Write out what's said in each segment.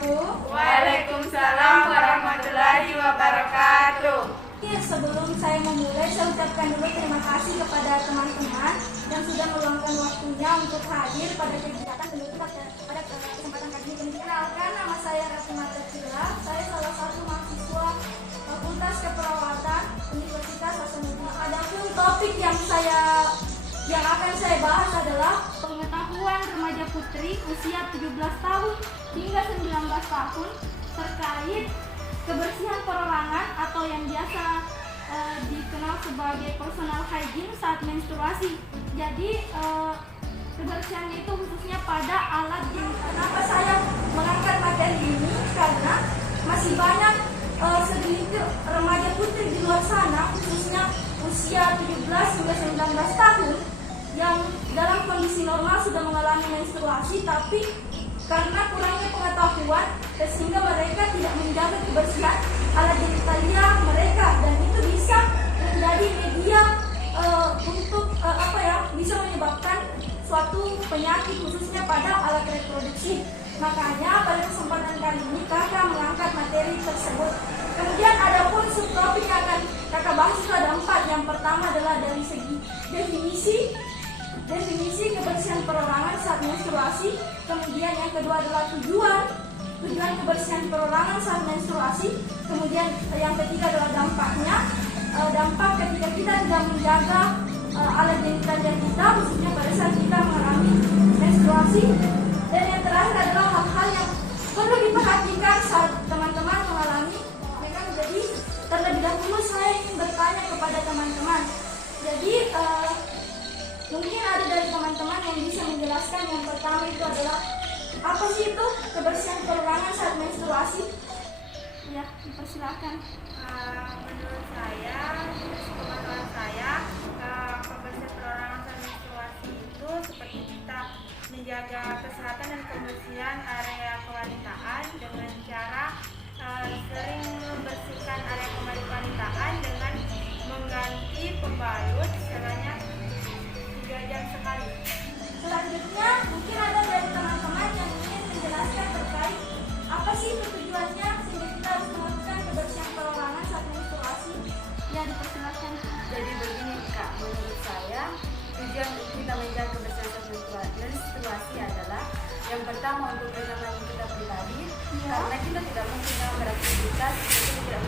wabarakatuh. Waalaikumsalam warahmatullahi wabarakatuh. Sebelum saya memulai, saya ucapkan dulu terima kasih kepada teman-teman yang sudah meluangkan waktunya untuk hadir pada kegiatan penutupan pada kesempatan kali ini. Kenalkan, nama saya Ratu Marta Cila. Saya salah satu mahasiswa Fakultas Keperawatan Universitas Hasanuddin. Adapun topik yang akan saya bahas adalah pengetahuan remaja putri usia 17 tahun hingga 19 tahun terkait kebersihan perorangan atau yang biasa dikenal sebagai personal hygiene saat menstruasi. Jadi kebersihan itu khususnya pada alat genital. Kenapa saya mengangkat materi ini? Karena masih banyak segelintir remaja putri di luar sana, khususnya usia 17 hingga 19 tahun yang dalam kondisi normal sudah mengalami menstruasi, tapi karena kurangnya pengetahuan sehingga mereka tidak menjaga kebersihan alat genitalia mereka, dan itu bisa menjadi media bisa menyebabkan suatu penyakit khususnya pada alat reproduksi. Makanya pada kesempatan kali ini kakak mengangkat materi tersebut. Kemudian ada pun subtopik yang akan kakak bahas itu ada 4. Yang pertama adalah dari segi definisi kebersihan perorangan saat menstruasi. Kemudian yang kedua adalah tujuan kebersihan perorangan saat menstruasi. Kemudian yang ketiga adalah dampaknya, dampak ketika kita tidak menjaga alat genitalia kita khususnya pada saat kita mengalami menstruasi. Dan yang terakhir adalah hal-hal yang perlu diperhatikan saat teman-teman mengalami. Jadi terlebih dahulu saya ingin bertanya kepada teman-teman. Jadi mungkin ada dari teman-teman yang bisa menjelaskan. Yang pertama itu adalah apa sih itu kebersihan perorangan saat menstruasi? Ya, dipersilakan. Menurut saya, pengetahuan saya, kebersihan perorangan saat menstruasi itu seperti kita menjaga kesehatan dan kebersihan area kewanitaan dengan cara sering membersihkan area kewanitaan dengan mengganti pembalut sebanyak 3 jam sekali. Selanjutnya mungkin ada dari teman-teman yang ingin menjelaskan terkait apa sih itu tujuannya sehingga kita harus melakukan kebersihan perorangan saat menstruasi. Ya, dipersilakan. Jadi begini Kak, menurut saya tujuan kita menjaga kebersihan menstruasi adalah yang pertama untuk kenyamanan kita pribadi, karena kita tidak mungkin dalam beraktivitas kita tidak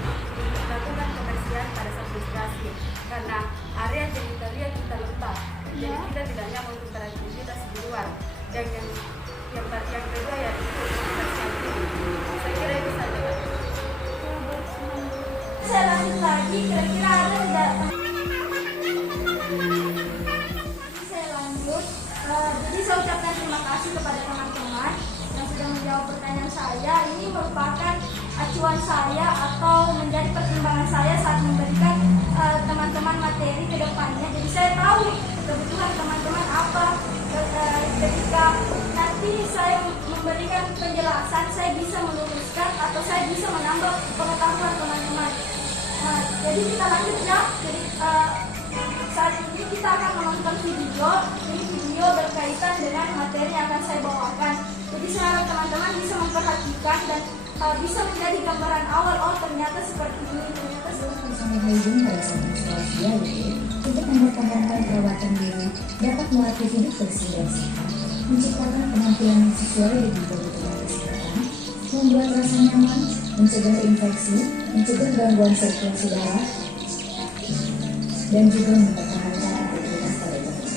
melakukan kebersihan pada saat menstruasi karena area genitalia kita lembab, jadi kita tidak nyaman untuk beraktivitas di luar. Dan yang kedua ya itu kebersihan tubuh. Saya kira itu saja Kak. Saya lanjut lagi, kira-kira ada tidak? Saya lanjut. Jadi saya ucapkan terima kasih kepada teman-teman yang sudah menjawab pertanyaan saya. Ini merupakan acuan saya atau menjadi pertimbangan saya saat memberikan teman-teman materi ke depannya. Jadi saya tahu kebutuhan teman-teman apa. Ketika nanti saya memberikan penjelasan, saya bisa meluruskan atau saya bisa menambah pengetahuan teman-teman. Jadi kita lanjut ya. Jadi saat ini kita akan menonton video. Ini video berkaitan dengan materi yang akan saya bawakan. Jadi saya harap teman-teman bisa memperhatikan dan bisa menjadi gambaran awal. Oh, ternyata seperti ini, ternyata seperti ini. Personal hygiene pada saat menstruasi yaitu untuk mempertahankan perawatan diri, dapat melatih hidup bersih dan sehat, menciptakan penampilan yang sesuai dengan kebutuhan kesehatan, membuat rasa nyaman, mencegah infeksi, mencegah gangguan sirkulasi darah, dan juga mempertahankan aktivitas pada tubuh.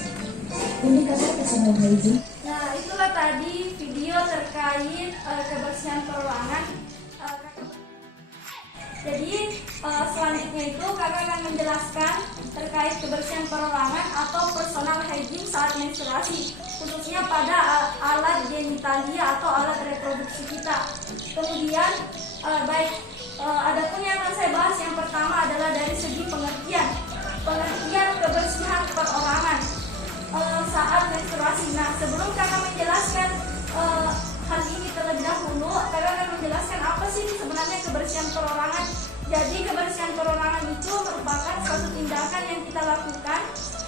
Indikator personal hygiene. Nah, itulah tadi video terkait kebersihan perorangan. Jadi selanjutnya itu kakak akan menjelaskan terkait kebersihan perorangan atau personal hygiene saat menstruasi, khususnya pada alat genitalia atau alat reproduksi kita. Kemudian adapun yang akan saya bahas yang pertama adalah dari segi pengertian kebersihan perorangan saat menstruasi. Nah, sebelum kakak menjelaskan hal ini terlebih dahulu, kakak akan menjelaskan apa sih sebenarnya kebersihan perorangan. Jadi kebersihan perorangan itu merupakan suatu tindakan yang kita lakukan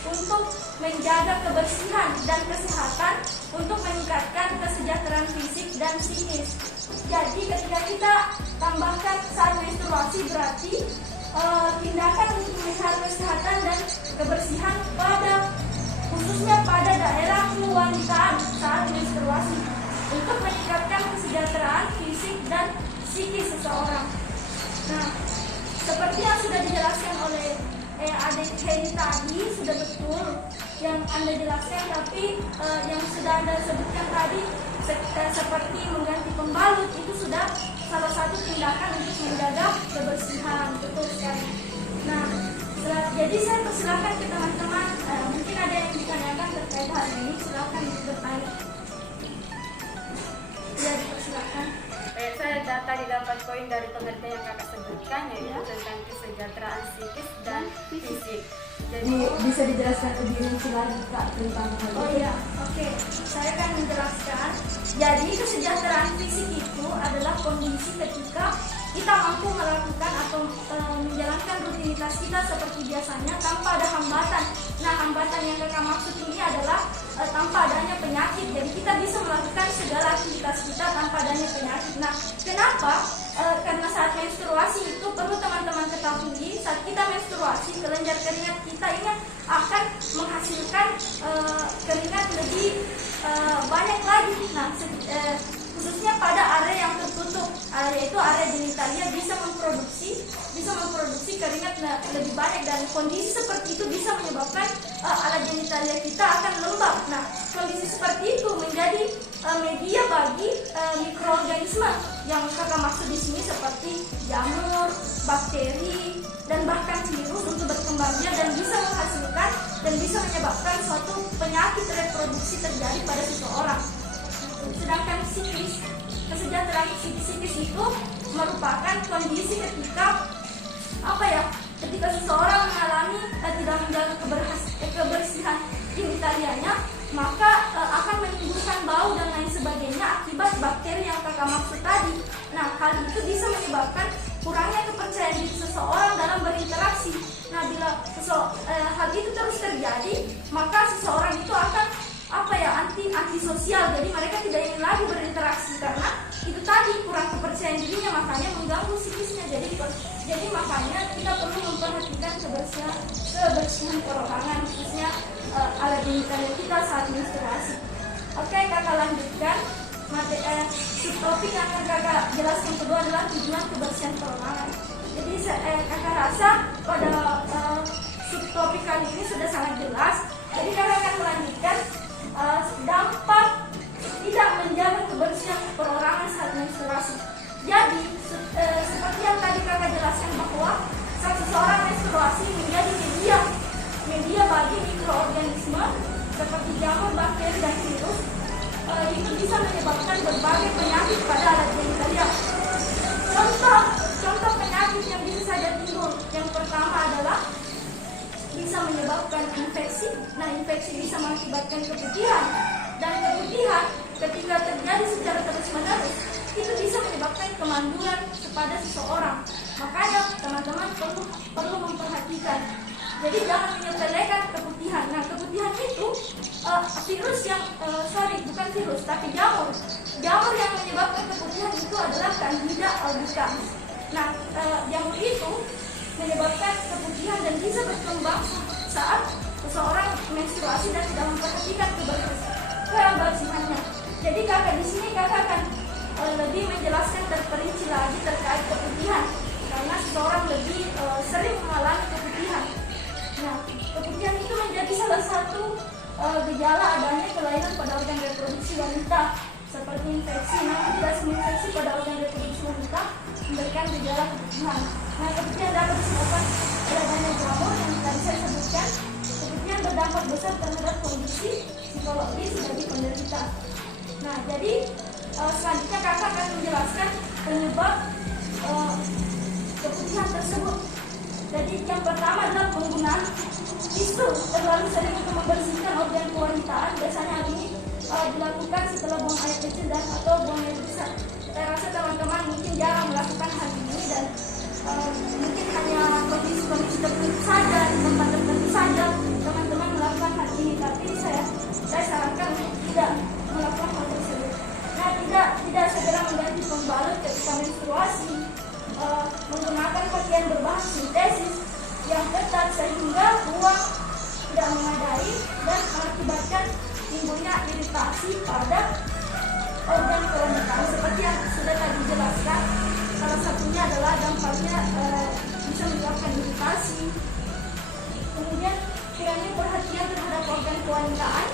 untuk menjaga kebersihan dan kesehatan, untuk meningkatkan kesejahteraan fisik dan dan psikis. Jadi ketika kita tambahkan saat menstruasi berarti tindakan untuk melihara kesehatan dan kebersihan khususnya pada daerah kewanitaan saat menstruasi untuk meningkatkan kesejahteraan fisik dan psikis seseorang. Nah, seperti yang sudah dijelaskan oleh adik Hedi tadi, sudah betul yang Anda jelaskan, tapi yang sudah Anda sebutkan tadi seperti mengganti pembalut itu sudah salah satu tindakan untuk menjaga kebersihan. Betul sekali. Nah, jadi saya persilakan ke teman-teman, mungkin ada yang ditanyakan terkait hal ini, silakan bertanya. Ya, dipersilakan. Saya tadi dapat poin dari pengertian yang kakak sebutkan, yaitu tentang kesejahteraan psikis dan fisik. Jadi bisa dijelaskan lebih rinci lagi Kak tentang hal itu? Oh iya, oke. Saya akan menjelaskan. Jadi kesejahteraan fisik itu adalah kondisi ketika kita mampu melakukan atau menjalankan rutinitas kita seperti biasanya tanpa ada hambatan. Nah, hambatan yang kakak maksud ini adalah tanpa adanya penyakit. Jadi kita bisa melakukan segala aktivitas kita tanpa adanya penyakit. Nah, kenapa? Karena saat menstruasi itu perlu teman-teman ketahui, saat kita menstruasi kelenjar keringat kita ini akan menghasilkan keringat lebih banyak lagi. Nah, khususnya pada area yang tertutup, yaitu area genitalia bisa memproduksi keringat lebih banyak, dan kondisi seperti itu bisa menyebabkan area genitalia kita akan lembab. Nah, kondisi seperti itu menjadi media bagi mikroorganisme yang kakak maksud di sini seperti jamur, bakteri, dan bahkan virus untuk berkembang biak dan bisa menghasilkan dan bisa menyebabkan suatu penyakit reproduksi terjadi pada seseorang. Sedangkan kesejahteraan psikis itu merupakan kondisi ketika ketika seseorang mengalami tidak menjaga kebersihan genitalianya, maka akan menimbulkan bau dan lain sebagainya akibat bakteri yang kakak maksud tadi. Nah, hal itu bisa menyebabkan kurangnya kepercayaan diri seseorang dalam berinteraksi. Nah, bila hal itu terus terjadi, maka seseorang itu akan antisosial. Jadi mereka tidak ingin lagi berinteraksi karena itu tadi kurang kepercayaan dirinya, makanya mengganggu psikisnya. Jadi makanya kita perlu memperhatikan kebersihan perorangan, khususnya alat genitalia kita saat menstruasi. Oke, kakak lanjutkan. Subtopik yang akan kakak jelaskan kedua adalah tujuan kebersihan perorangan. Jadi kakak rasa pada subtopik kali ini sudah sangat jelas. Jadi kakak akan melanjutkan dampak tidak menjaga kebersihan perorangan saat menstruasi. Jadi seperti yang tadi kakak jelaskan bahwa saat seseorang menstruasi menjadi media bagi mikroorganisme seperti jamur, bakteri, dan virus, itu bisa menyebabkan berbagai penyakit pada alat genitalia. Contoh penyakit yang bisa saja timbul, yang pertama adalah bisa menyebabkan infeksi. Nah, infeksi bisa mengakibatkan keputihan, dan keputihan ketika terjadi secara terus-menerus itu bisa menyebabkan kemanduran pada seseorang. Makanya teman-teman perlu memperhatikan. Jadi jangan menyepelekan keputihan. Nah, keputihan itu bukan virus, tapi jamur. Jamur yang menyebabkan keputihan itu adalah Candida albicans. Nah, jamur itu menyebabkan keputihan dan bisa berkembang saat seseorang menstruasi dan tidak memperhatikan kebersihannya. Jadi kakak di sini akan lebih menjelaskan terperinci lagi terkait keputihan, karena seseorang lebih sering mengalami keputihan. Nah, keputihan itu menjadi salah satu gejala adanya kelainan pada organ reproduksi wanita seperti infeksi. Namun tidak semua infeksi pada organ reproduksi wanita memberikan gejala keputihan. Nah, keputihan dapat disebabkan oleh adanya jamur yang tadi saya sebutkan. Keputihan berdampak besar terhadap kondisi psikologis bagi penderita. Nah, jadi selanjutnya kakak akan menjelaskan penyebab keputihan tersebut. Jadi yang pertama adalah penggunaan tisu terlalu sering untuk membersihkan organ kewanitaan. Biasanya hal ini dilakukan setelah buang air kecil dan atau buang air besar. Saya rasa teman-teman mungkin jarang melakukan hal ini, dan mungkin hanya kondisi tertentu saja, di tempat tertentu saja teman-teman melakukan hal ini. Tapi saya sarankan untuk tidak melakukan hal tersebut. Nah, tidak membalut ketika menstruasi, menggunakan pakaian berbahan sintesis yang ketat sehingga uang tidak memadai dan mengakibatkan timbulnya iritasi pada organ kewangian seperti yang sudah tadi jelaskan. Salah satunya adalah dampaknya bisa menyebabkan iritasi. Kemudian kurangnya perhatian terhadap organ kewanitaan.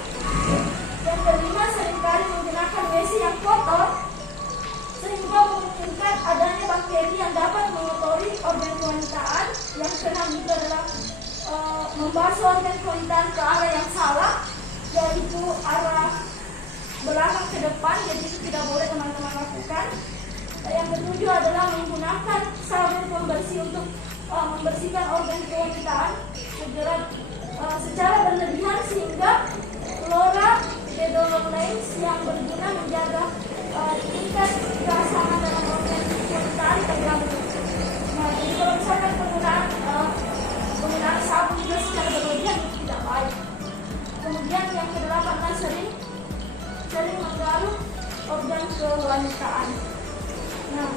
Yang kelima, seringkali menggunakan WC yang kotor sehingga memungkinkan adanya bakteri yang dapat mengotori organ kewanitaan. Yang keenam itu adalah membasuh organ kewanitaan ke arah yang salah, yaitu arah belakang ke depan, jadi itu tidak boleh teman-teman lakukan. Yang ketujuh adalah menggunakan sabun pembersih untuk membersihkan organ kewanitaan secara berlebihan sehingga flora hydrolysis yang berguna menjaga tingkat kerasanan dalam organ kewanitaan terganggu. Nah, jadi kalau misalkan penggunaan sabun juga secara berlebihan itu tidak baik. Kemudian yang kedelapan, sering menggaruk organ kewanitaan. Nah,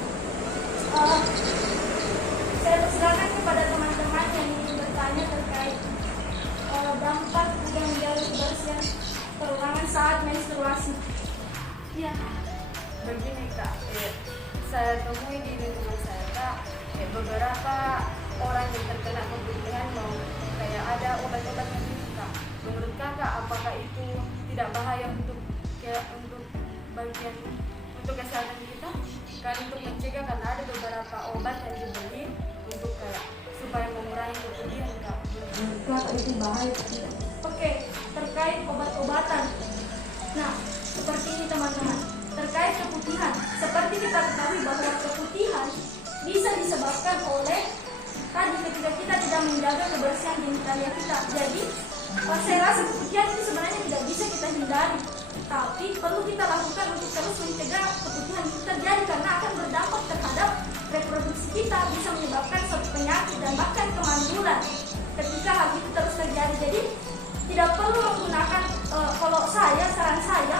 saya persilakan kepada teman-teman yang ingin bertanya terkait dampak yang menjaga kebersihan perorangan saat menstruasi. Ya, begini Kak, saya temui di lingkungan saya Kak, beberapa orang yang terkena kebutuhan mau kayak ada obat-obat yang Kak. Menurut Kakak, apakah itu tidak bahaya untuk bagian untuk kesehatan kita? Kan untuk mencegah, karena ada beberapa obat yang dibeli untuk kayak supaya mengurangi kemudian Kak. Kenapa itu bahaya? Oke, terkait obat-obatan. Nah, seperti ini teman-teman. Terkait keputihan, seperti kita ketahui bahwa keputihan bisa disebabkan oleh tadi ketika kita tidak menjaga kebersihan genitalia kita. Jadi, saya rasa keputihan itu sebenarnya tidak bisa kita hindari, tapi perlu kita lakukan untuk terus mencegah keputihan itu terjadi karena akan berdampak terhadap reproduksi kita, bisa menyebabkan suatu penyakit dan bahkan kemandulan ketika hal itu terus terjadi. Jadi tidak perlu menggunakan saran saya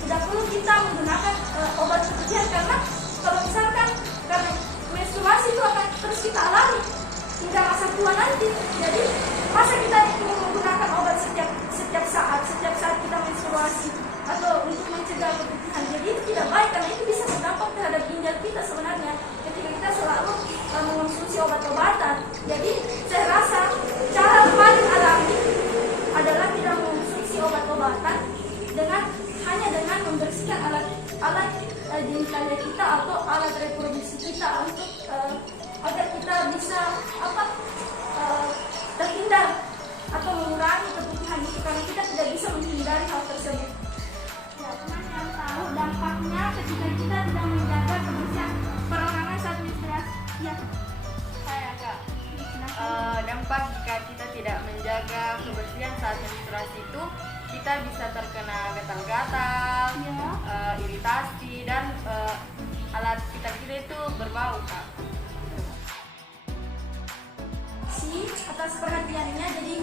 tidak perlu kita menggunakan obat keputihan karena kalau misalkan karena menstruasi itu akan terus kita alami hingga masa tua nanti. Jadi masa kita menggunakan obat setiap saat kita menstruasi atau untuk mencegah keputihan. Jadi itu tidak baik karena itu bisa berdampak terhadap ginjal kita sebenarnya ketika kita selalu mengonsumsi obat-obatan. Jadi saya rasa cara paling alami adalah tidak mengonsumsi obat-obatan hanya dengan membersihkan alat genitalia kita atau alat reproduksi kita untuk agar kita bisa terhindar atau mengurangi keputihan itu karena kita tidak bisa menghindari hal tersebut. Ya, teman yang tahu dampaknya ketika kita tidak menjaga kebersihan perorangan saat menstruasi. Ya, Saya Kak. Dampak jika kita tidak menjaga kebersihan saat menstruasi itu kita bisa terkena gatal-gatal, iritasi dan alat kita itu berbau Kak. Atas perhatiannya. Jadi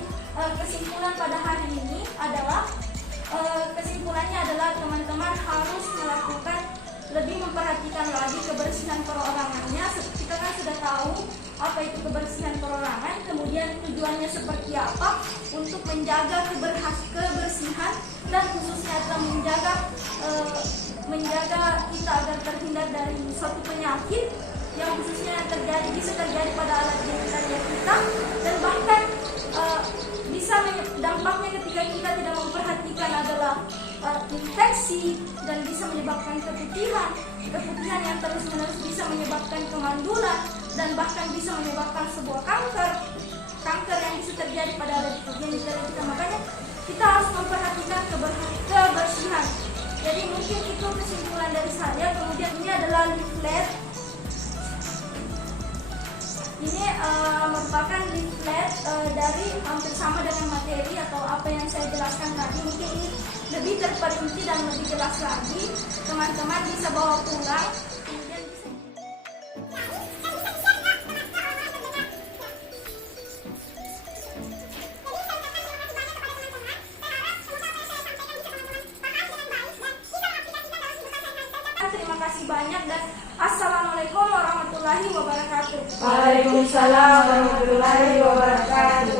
kesimpulan pada hari ini adalah teman-teman harus melakukan lebih memperhatikan lagi kebersihan perorangannya. Kita kan sudah tahu apa itu kebersihan perorangan, kemudian tujuannya seperti apa untuk menjaga kebersihan dan khususnya adalah menjaga kita agar terhindar dari suatu penyakit yang khususnya bisa terjadi pada alat genitalia kita dan bahkan dampaknya ketika kita tidak memperhatikan adalah infeksi dan bisa menyebabkan keputihan yang terus-menerus bisa menyebabkan kemandulan dan bahkan bisa menyebabkan sebuah kanker yang bisa terjadi pada alat genitalia kita. Makanya kita harus memperhatikan kebersihan. Jadi mungkin itu kesimpulan dari saya. Kemudian ini adalah leaflet. Ini merupakan leaflet dari hampir sama dengan materi atau apa yang saya jelaskan tadi. Mungkin ini lebih terperinci dan lebih jelas lagi. Teman-teman bisa bawa pulang. Kemudian bisa terima Terima kasih banyak dan assalamualaikum warahmatullahi wabarakatuh. Waalaikumsalam warahmatullahi wabarakatuh.